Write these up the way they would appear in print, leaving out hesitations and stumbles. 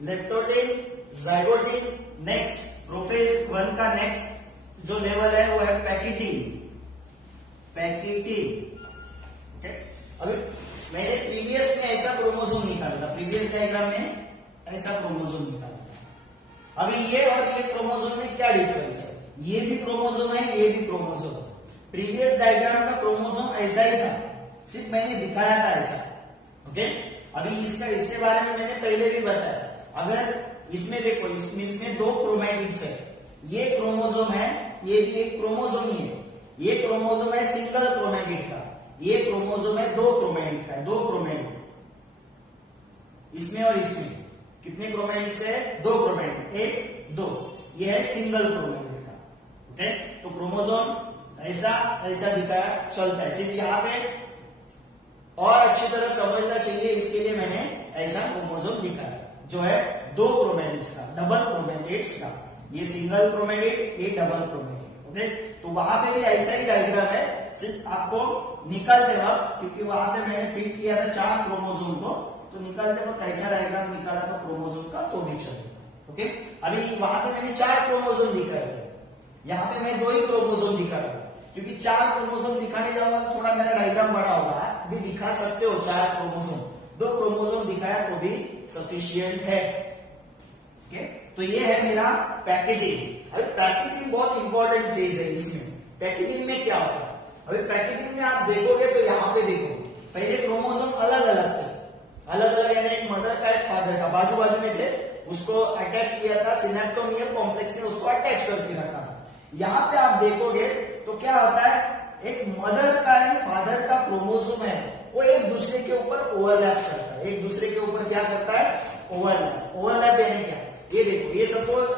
Leptotene, zygotene, next prophase 1 का next जो level है वो है पैकिटीन। अभी मैंने प्रीवियस में ऐसा क्रोमोसोम निकाला था, प्रीवियस डायग्राम में ऐसा क्रोमोसोम निकाला था। अभी ये और ये क्रोमोसोम में क्या डिफरेंस है? ये भी क्रोमोसोम है, ये भी क्रोमोसोम। प्रीवियस डायग्राम में क्रोमोसोम ऐसा ही था, सिर्फ मैंने दिखाया था ऐसा। ओके, अभी इसके बारे में मैंने पहले भी बताया। अगर इसमें देखो, इसमें 2 क्रोमैटिड्स है, ये क्रोमोसोम है, ये भी एक क्रोमोसोम ही है। ये क्रोमोसोम है सिंगल क्रोमैटिड का, ये क्रोमोसोम है 2 क्रोमैटिड का, 2 क्रोमैटिड। इसमें और इसमें कितने क्रोमैटिड्स है? 2 क्रोमैटिड, 1 2। ये है सिंगल क्रोमैटिड का। ओके, तो क्रोमोसोम ऐसा ऐसा दिखाया चलता है। सिर्फ यहाँ पे और अच्छी तरह समझना चाहिए, इसके लिए मैंने ऐसा क्रोमोसोम दिखाया जो है 2 क्रोमैटिड्स का, डबल क्रोमैटिड्स का। ये सिंगल क्रोमैटिड, ये डबल क्रोमैटिड। ओके, तो वहां पे भी ऐसा ही डायग्राम है, सिर्फ आपको निकालते वक्त, क्योंकि वहां पे मैंने फिट किया था 4 क्रोमोसोम को, तो निकालते वक्त कैसा डायग्राम निकाला था क्रोमोसोम का तो भी चलेगा। ओके, अभी वहां पे मैंने 4 क्रोमोसोम दिखाए थे, यहाँ पे मैं 2 ही क्रोमोसोम दिखा रहा हूं, क्योंकि 4 क्रोमोसोम दिखाने जाऊंगा तो थोड़ा मेरा डायग्राम बड़ा होगा। भी दिखा सकते हो 4 क्रोमोसोम, 2 क्रोमोसोम दिखाया तो भी सफिशियंट है। ओके, तो ये है मेरा पैकेटिंग। अभी पैकेटिंग बहुत इंपॉर्टेंट फेज है। इसमें पैकेटिंग में क्या होता है? अभी पैकेटिंग में आप देखोगे तो यहाँ पे देखो, पहले क्रोमोसोम अलग अलग थे, अलग अलग यानी एक मदर का एक फादर का बाजू बाजू में थे, उसको अटैच किया था, सिनेप्टोमियल कॉम्प्लेक्स ने उसको अटैच करके रखा। यहाँ पे आप देखोगे तो क्या होता है, एक मदर का एंड फादर का क्रोमोसोम है, वो एक दूसरे के ऊपर ओवरलैप करता है। एक दूसरे के ऊपर क्या करता है? ओवरलैप। ओवरलैप यानी क्या? ये देखो, ये सपोज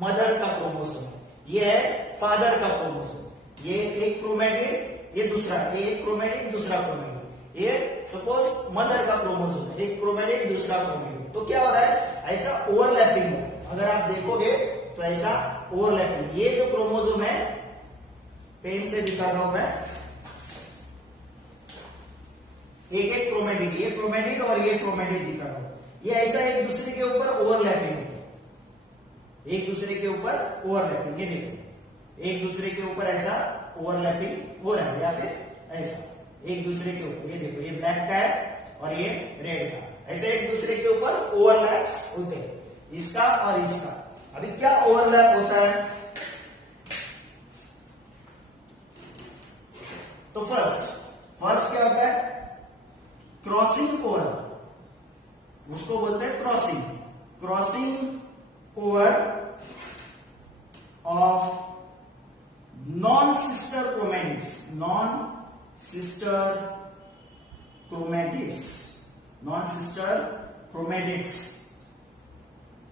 मदर का क्रोमोसोम, ये है फादर का क्रोमोसोम, ये एक क्रोमैटिड, ये दूसरा, ये एक क्रोमैटिड, दूसरा क्रोमैटिड। ये सपोज मदर का क्रोमोसोम है, एक क्रोमैटिड, दूसरा क्रोमैटिड। तो क्या हो रहा है? ऐसा ओवरलैपिंग हो, अगर आप देखोगे तो ऐसा ओवरलैपिंग। ये जो क्रोमोसोम है, पेन से दिखा रहा हूं मैं, एक एक क्रोमैटिड, ये क्रोमैटिड और ये क्रोमैटिड दिखा रहा हूं, ये ऐसा एक दूसरे के ऊपर ओवरलैपिंग होता है, एक दूसरे के ऊपर ओवरलैपिंग। ये देखो, एक दूसरे के ऊपर ऐसा ओवरलैपिंग हो रहा है, या फिर ऐसा एक दूसरे के ऊपर। ये देखो, ये ब्लैक का है और ये रेड का, ऐसे एक दूसरे के ऊपर ओवरलैप्स होते हैं, इसका और इसका। अभी क्या ओवरलैप होता है? तो फर्स्ट क्या होता है? क्रॉसिंग ओवर, उसको बोलते हैं crossing over of non sister chromatids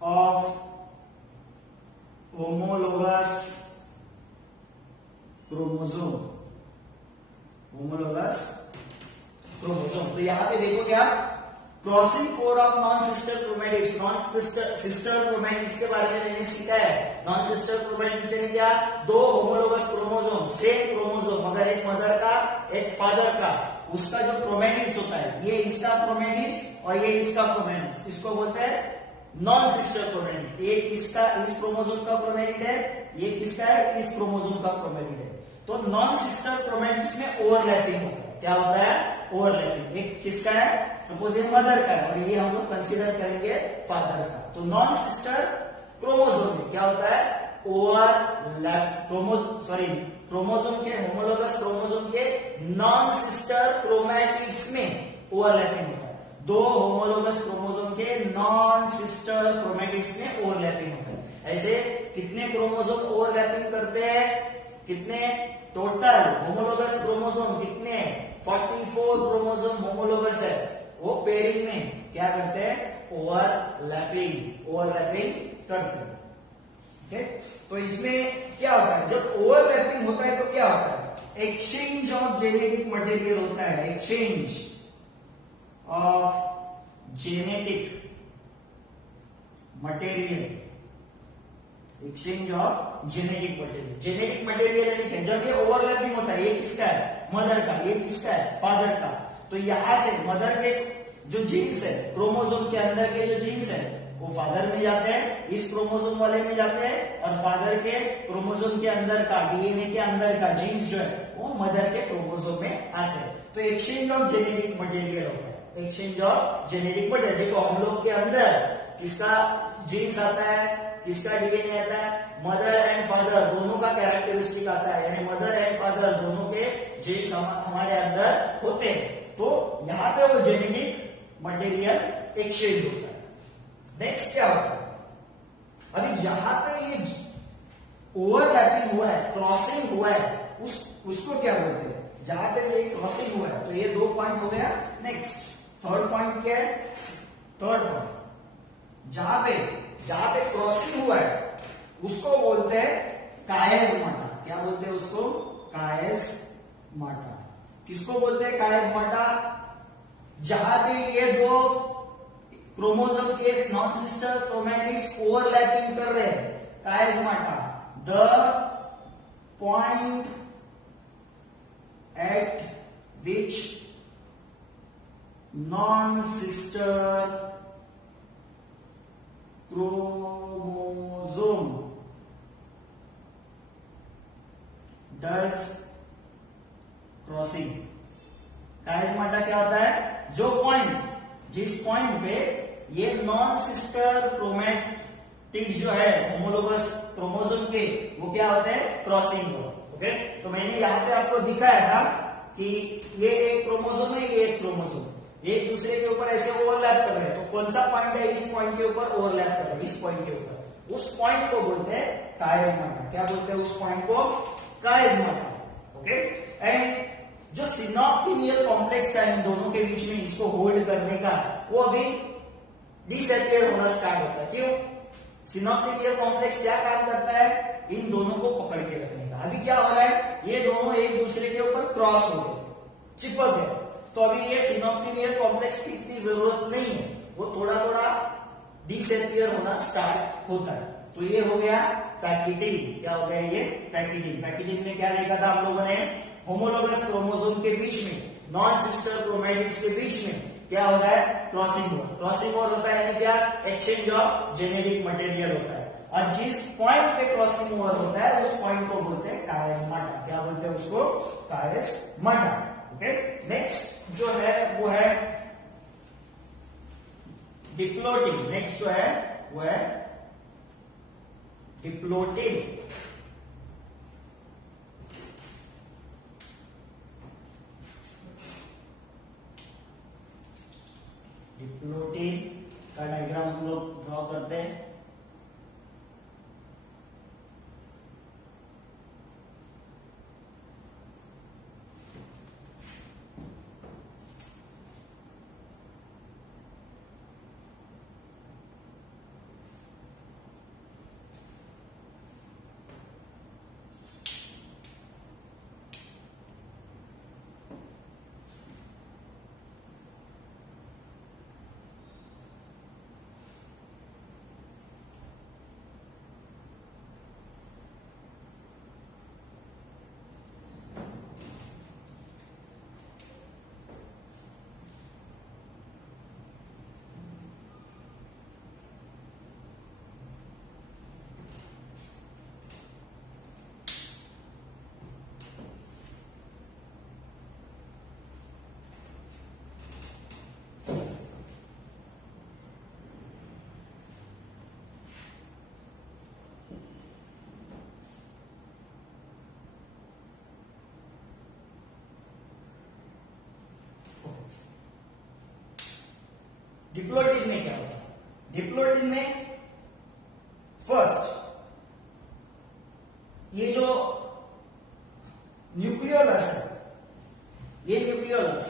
of homologous chromosome. तो यहां पे देखो क्या, crossing over of non sister chromatids. Non sister chromatids के बारे में मैंने सीखा है। नॉन सिस्टर क्रोमैटिड्स से क्या, 2 होमोलोगस क्रोमोसोम, सेम क्रोमोसोम, मगर एक मदर का एक फादर का, उसका जो क्रोमैटिड्स होता है, ये इसका क्रोमैटिड्स और ये इसका क्रोमैटिड्स, इसको बोलते हैं नॉन सिस्टर क्रोमैटिड्स। ये इसका, इस क्रोमोसोम का क्रोमैटिड है, ये किसका है? इस क्रोमोसोम का क्रोमैटिड है। तो नॉन सिस्टर क्रोमैटिड्स में ओवरलैपिंग होता है। क्या होता है? ओवरलैपिंग। एक किसका है? सपोज ये मदर का है और ये हम लोग कंसीडर करेंगे फादर का। तो नॉन सिस्टर क्रोमोसोम में क्या होता है? ओवरलैप। क्रोमोसोम के, होमोलोगस क्रोमोसोम के नॉन सिस्टर क्रोमैटिड्स में ओवरलैपिंग होता है। 2 होमोलोगस क्रोमोसोम के नॉन सिस्टर क्रोमैटिड्स में ओवरलैपिंग होता है। ऐसे कितने क्रोमोसोम ओवरलैपिंग करते हैं? कितने टोटल होमोलोगस क्रोमोसोम कितने? 44 क्रोमोसोम होमोलोगस है, वो पेयरिंग में क्या करते हैं? ओवरलैपिंग करते हैं। ओके, तो इसमें क्या होता है? जब ओवरलैपिंग होता है तो क्या होता है? एक्सचेंज ऑफ जेनेटिक मटेरियल होता है। Exchange of genetic material, exchange of genetic material. Genetic material यानी क्या? जब ये ओवरलैपिंग होता है, ये किसका है? मदर का, ये किसका है? फादर का। तो यहां से मदर के जो जीन्स है, क्रोमोसोम के अंदर के जो जीन्स है, वो फादर में जाते हैं, इस क्रोमोसोम वाले में जाते हैं, और फादर के क्रोमोसोम के अंदर का डीएनए के अंदर का जीन्स जो है वो मदर के क्रोमोसोम में आते हैं। तो एक्सचेंज ऑफ जेनेटिक मटेरियल होता है, एक्सचेंज ऑफ जेनेटिक मटेरियल। देखो हम लोग के अंदर किसका जीन्स आता है, किसका डीएनए आता है, मदर एंड फादर दोनों का कैरेक्टरिस्टिक आता है, यानी मदर एंड फादर दोनों के जीन्स हमारे अंदर होते हैं। तो यहाँ पे वो जेनेटिक मटेरियल एक्सचेंज होता है। नेक्स्ट क्या होता है, अभी जहां पे ये ओवरलैपिंग हुआ है, क्रॉसिंग हुआ है, उसको क्या बोलते हैं, जहां पे ये क्रॉसिंग हुआ है, तो ये 2 पॉइंट हो गया। नेक्स्ट थर्ड पॉइंट क्या है, थर्ड पॉइंट जहां पे क्रॉसिंग हुआ है उसको बोलते हैं कायस्माटा। क्या बोलते हैं उसको, कायस्माटा। किसको बोलते हैं कायस्माटा, जहां पे ये दो क्रोमोसोम के नॉन सिस्टर क्रोमैटिड्स ओवरलैपिंग कर रहे हैं, chiasmata. The point at which non sister chromosome does crossing. Chiasmata क्या होता है, जो पॉइंट, जिस पॉइंट पे ये नॉन सिस्टर क्रोमैटिड्स जो है होमोलोगस क्रोमोसोम के, वो क्या होते हैं, क्रॉसिंग हो। ओके, तो मैंने यहाँ पे आपको दिखाया था कि ये एक क्रोमोसोम है, ये एक क्रोमोसोम एक दूसरे के ऊपर ऐसे ओवरलैप कर रहे हैं। तो कौन सा पॉइंट है, इस पॉइंट के ऊपर ओवरलैप कर रहे हैं, इस पॉइंट के ऊपर, उस पॉइंट को बोलते हैं कायस्माटा। क्या बोलते हैं उस पॉइंट को, कायस्माटा। ओके, एंड जो सिनॉप्टिमियल कॉम्प्लेक्स है इन दोनों के बीच में, इसको होल्ड करने का, वो अभी डिसअपियर होना स्टार्ट होता है। क्यों, सिनॉप्टिमियल कॉम्प्लेक्स क्या काम करता है, इन दोनों को पकड़ के रखने का। अभी क्या हो रहा है, ये दोनों एक दूसरे के ऊपर क्रॉस हो गए, चिपक गए, तो अभी ये सिनॉप्टिमियल कॉम्प्लेक्स की इतनी जरूरत नहीं है, वो थोड़ा थोड़ा डिसअपियर होना स्टार्ट होता है। तो ये हो गया पैकेटिंग। क्या हो गया ये, पैकेटिंग। पैकेटिंग में क्या देखा था हम लोगों ने, होमोलोगस क्रोमोसोम के बीच में, नॉन सिस्टर क्रोमैटिड्स के बीच में क्या हो रहा है, क्रॉसिंग ओवर। क्रॉसिंग ओवर होता है यानी क्या, एक्सचेंज ऑफ जेनेटिक मटेरियल होता है। और जिस पॉइंट पे क्रॉसिंग ओवर होता है उस पॉइंट को बोलते हैं कायस्माटा। क्या बोलते हैं उसको, कायस्माटा। ओके, नेक्स्ट जो है वो है डिप्लोटिंग। नेक्स्ट जो है वो है डिप्लोटिंग। डिप्लोटिंग का डायग्राम हम लोग ड्रॉ करते हैं। डिप्लोटिंग में क्या होता है, डिप्लोटिंग में फर्स्ट ये जो न्यूक्लियोलस है, ये न्यूक्लियोलस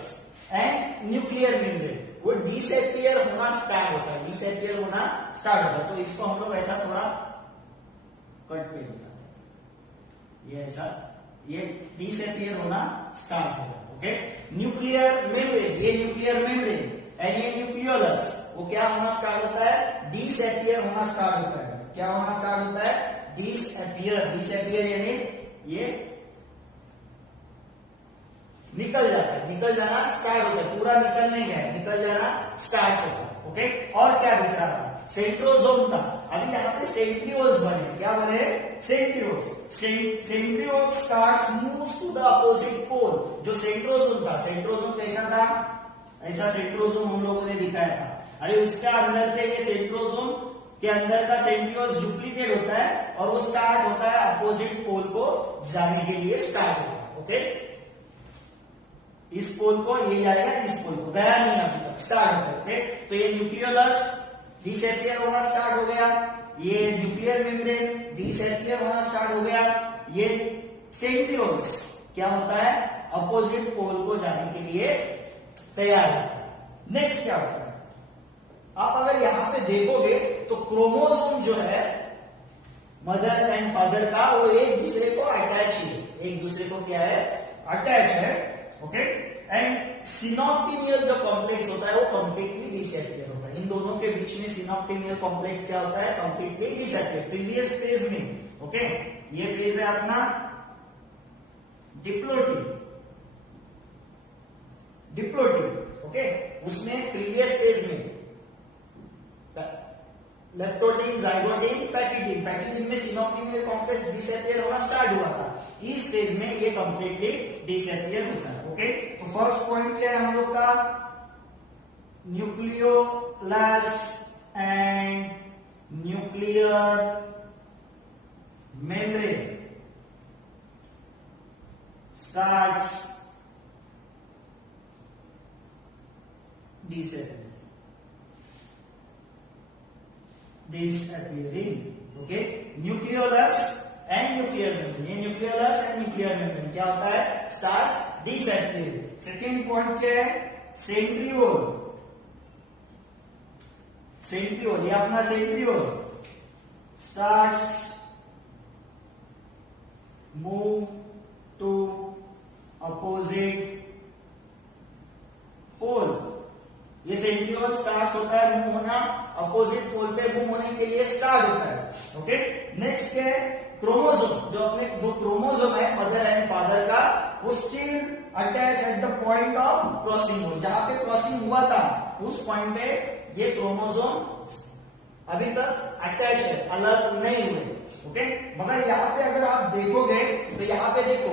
एंड न्यूक्लियर मेम्ब्रेन वो डिसअपियर होना स्टार्ट होता है, डिसअपियर होना स्टार्ट होता है। तो इसको हम लोग ऐसा थोड़ा कट पे दिखाते हैं, ये ऐसा, ये डिसअपियर होना स्टार्ट होगा। ओके, न्यूक्लियर मेम्ब्रेन, ये न्यूक्लियर मेम्ब्रेन एंड ये न्यूक्लियोलस वो क्या होना स्टार्ट होता है, डिसअपियर होना स्टार्ट होता है। क्या होना स्टार्ट होता है, डिसअपियर। डिसअपियर यानी ये निकल जाता है, निकल जाना स्टार्ट होता है, पूरा निकल नहीं गया, निकल जाना स्टार्ट होता है। ओके, और क्या दिख रहा था, सेंट्रोजोम था, अभी यहाँ पे सेंट्रियोल्स बने। क्या बने? Centrioles. Centrioles starts moves to the opposite pole. जो सेंट्रोजोम था, सेंट्रोजोम कैसा था? ऐसा सेंट्रोजोम हम लोगों ने दिखाया था। अरे उसके अंदर से ये सेंट्रोजोम के अंदर का सेंट्रियोल्स डुप्लीकेट होता है और वो स्टार्ट होता है अपोजिट पोल को जाने के लिए स्टार्ट होता है। ओके, इस पोल को ये जाएगा, इस पोल को गया नहीं अभी तक, स्टार्ट होता है। ओके, तो ये न्यूक्लियोलस डिसएपियर होना स्टार्ट हो गया, ये न्यूक्लियर मेम्ब्रेन डिसएपियर होना स्टार्ट हो गया, ये सेंट्रियोल्स क्या होता है? अपोजिट पोल को जाने के लिए तैयार होता है। नेक्स्ट क्या होता है? आप अगर यहां पे देखोगे तो क्रोमोसोम जो है मदर एंड फादर का, वो एक दूसरे को अटैच है, एक दूसरे को क्या है? अटैच है। ओके, एंड सिनॉप्टिमियल जो कॉम्प्लेक्स होता है वो कंप्लीटली डिसएपियर होता है। इन दोनों के बीच में सिनॉप्टिमियल कॉम्प्लेक्स क्या होता है? कंप्लीटली डिसएपियर प्रीवियस फेज में। ओके, ये फेज है अपना डिप्लोटिक। ओके, उसमें प्रीवियस फेज में लेप्टोटीन, जाइगोटीन, पैकिटीन, पैकिटीन में सिनॉप्टिमियल कॉम्प्लेक्स डिसएपियर होना स्टार्ट हुआ था। इस फेज में ये कंप्लीटली डिसएपियर होता है। ओके, तो फर्स्ट पॉइंट क्या है हम लोग का? Nucleolus and nuclear membrane starts disappearing. Okay, nucleolus and nuclear membrane, ये nucleolus and nuclear membrane क्या होता है? starts disappearing. सेकेंड पॉइंट क्या है? सेंट्रियोल। ये अपना centriole starts move to opposite pole। ये सेंट्रियोल स्टार्ट होता है मूव होना, अपोजिट पोल पे मूव होने के लिए स्टार्ट होता है। ओके, नेक्स्ट क्या है? क्रोमोसोम। जो अपने दो क्रोमोसोम है मदर एंड फादर का, वो still attach at the point of crossing over. जहां पे क्रॉसिंग हुआ था उस पॉइंट पे ये क्रोमोसोम अभी तक अटैच है, अलग नहीं हुए। ओके, मगर यहाँ पे अगर आप देखोगे तो यहाँ पे देखो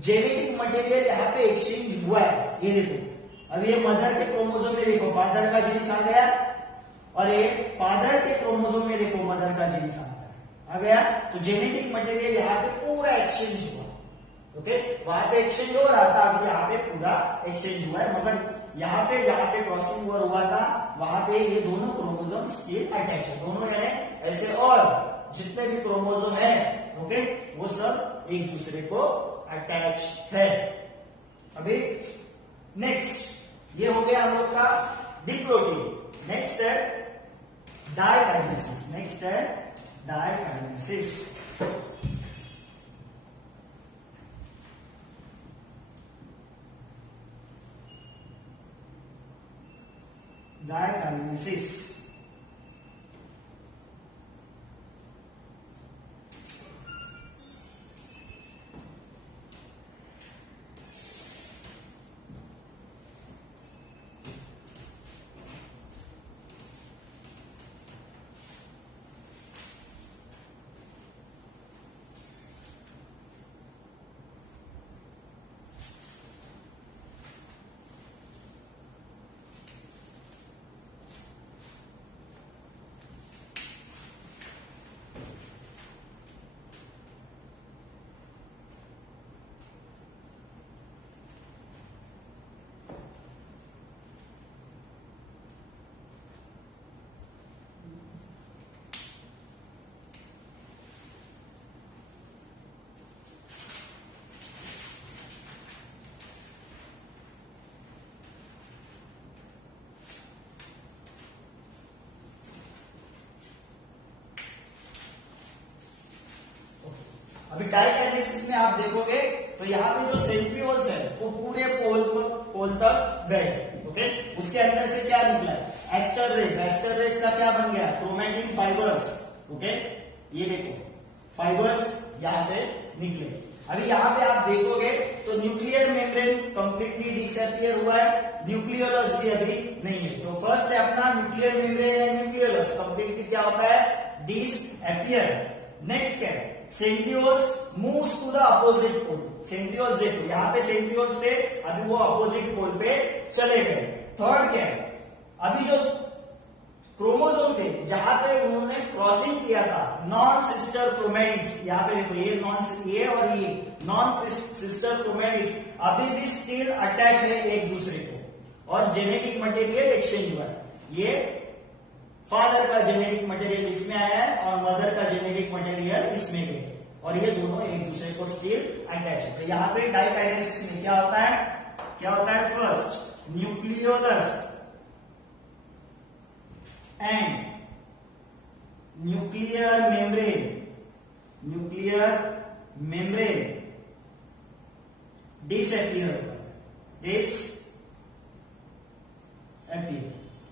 जेनेटिक मटेरियल यहाँ पे एक्सचेंज हुआ है। ये देखो, अब ये मदर के क्रोमोसोम में देखो फादर का जीन्स आ गया, और ये फादर के क्रोमोसोम में देखो मदर का जीन्स आ गया। तो जेनेटिक मटेरियल यहाँ पे पूरा एक्सचेंज हुआ। ओके, वहां पे एक्सचेंज हो रहा था, अभी यहाँ पे पूरा एक्सचेंज हुआ है। मगर यहाँ पे जहां पे क्रॉसिंग ओवर हुआ था वहां पे ये दोनों क्रोमोसोम स्टिल अटैच है। दोनों यानी ऐसे और जितने भी क्रोमोसोम है, ओके, वो सब एक दूसरे को अटैच है। अभी नेक्स्ट ये हो गया हम लोग का डिप्लोटिन। नेक्स्ट है डायकाइनेसिस। डायकाइनेसिस अभी डायकाइनेसिस में आप देखोगे तो यहाँ पे जो सेंट्रियोल्स है वो पूरे पोल तक गए। ओके, उसके अंदर से क्या निकला? एस्टर रेस का क्या बन गया? Chromatin fibres. ओके, ये देखो फाइबर्स यहाँ पे निकले। अभी यहाँ पे आप देखोगे तो न्यूक्लियर मेम्ब्रेन कंप्लीटली डिसअपियर हुआ है, न्यूक्लियोलस भी अभी नहीं है। तो फर्स्ट है अपना nuclear membrane and nucleolus completely disappear. Next क्या है, centrioles moves to the opposite pole. Centrioles देखो, यहाँ पे सेंट्रियोल्स थे, अभी वो अपोजिट पोल पे चले गए। थर्ड क्या है, अभी जो क्रोमोसोम थे जहां पे उन्होंने क्रॉसिंग किया था, नॉन सिस्टर क्रोमैटिड्स, यहाँ पे देखो ये और ये नॉन सिस्टर क्रोमैटिड्स अभी भी स्टिल अटैच है एक दूसरे को, और जेनेटिक मटेरियल एक्सचेंज हुआ है। ये फादर का जेनेटिक मटेरियल इसमें आया है और मदर का जेनेटिक मटेरियल इसमें गया, और ये दोनों एक दूसरे को स्टिल अटैच है। तो यहाँ पे डाइकाइनेसिस में क्या होता है, first nucleolus and nuclear membrane disappear होता है।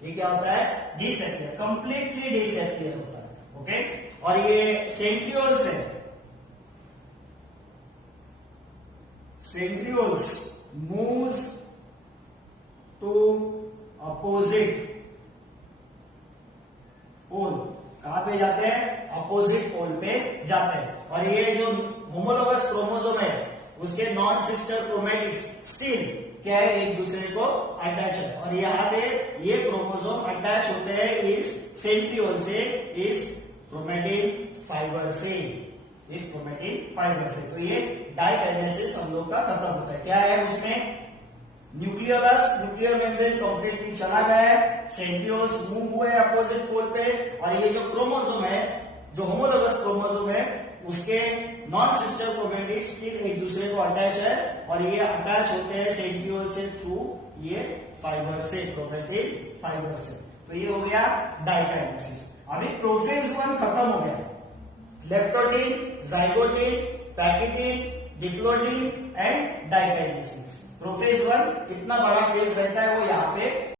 ये क्या होता है, डिसअपियर, कंप्लीटली डिसअपियर होता है। ओके, और ये सेंट्रियोल्स है, centrioles moves to opposite pole. कहां पे जाते हैं, अपोजिट पोल पे जाते हैं। और ये जो होमोलोगस क्रोमोसोम है उसके नॉन सिस्टर क्रोमैटिड्स स्टिल क्या है, एक दूसरे को अटैच है। और यहाँ पे ये क्रोमोसोम अटैच होते हैं इस सेंट्रियोल से, इस क्रोमैटिन फाइबर से, तो ये डाइकाइनेसिस हम लोग का खत्म होता है। क्या है उसमें, न्यूक्लियर मेम्ब्रेन कंप्लीटली चला गया है, सेंट्रियोल्स मूव हुए अपोजिट पोल पे, और ये जो क्रोमोसोम है, जो होमोलोगस क्रोमोसोम है, उसके नॉन सिस्टर क्रोमैटिड्स स्टिल एक दूसरे को अटैच है, और ये अटैच होते हैं सेंट्रियोल से थ्रू ये फाइबर से, क्रोमैटिन फाइबर से। तो ये हो गया डाइकाइनेसिस। अभी प्रोफेज 1 खत्म हो गया, leptotene, zygotene, pachytene, diplotene and diakinesis. Prophase 1 इतना बड़ा फेज रहता है, वो यहाँ पे